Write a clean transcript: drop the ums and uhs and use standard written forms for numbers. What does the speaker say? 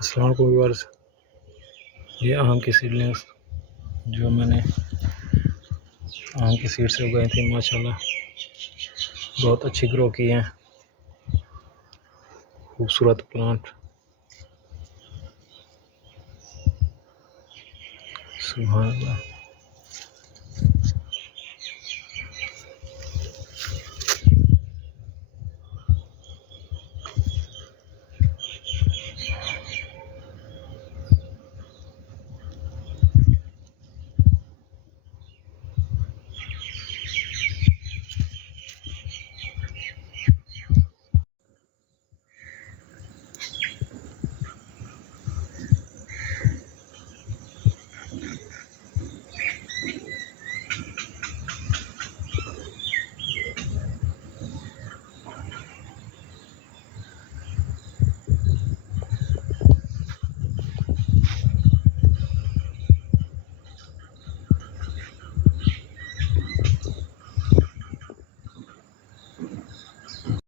अस्सलाम वालेकुम व्यूअर्स, ये आम की सीडलिंग्स जो मैंने आम की सीड से उगाई थी, माशाल्लाह बहुत अच्छी ग्रो की हैं। खूबसूरत प्लांट, सुभान अल्लाह।